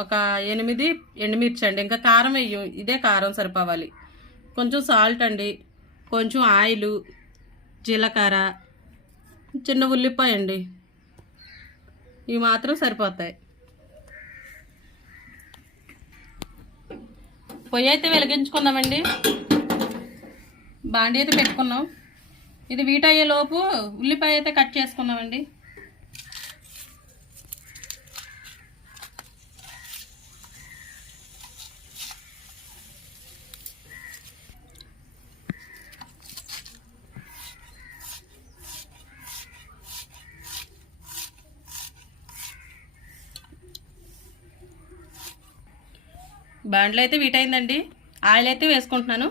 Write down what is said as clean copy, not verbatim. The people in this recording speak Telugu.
ఒక 8 ఎండుమిర్చి అండి. ఇంకా కారం వేయం, ఇదే కారం సరిపోవాలి. కొంచెం సాల్ట్ అండి, కొంచెం ఆయిలు, జీలకర్ర, చిన్న ఉల్లిపాయ అండి, ఇవి మాత్రం సరిపోతాయి. పొయ్యి అయితే వెలిగించుకుందామండి. బాండీ అయితే పెట్టుకున్నాం. ఇది వీట్ అయ్యేలోపు ఉల్లిపాయ అయితే కట్ చేసుకుందామండి. బాండ్లో అయితే వీట్ అయిందండి. ఆయిల్ అయితే వేసుకుంటున్నాను.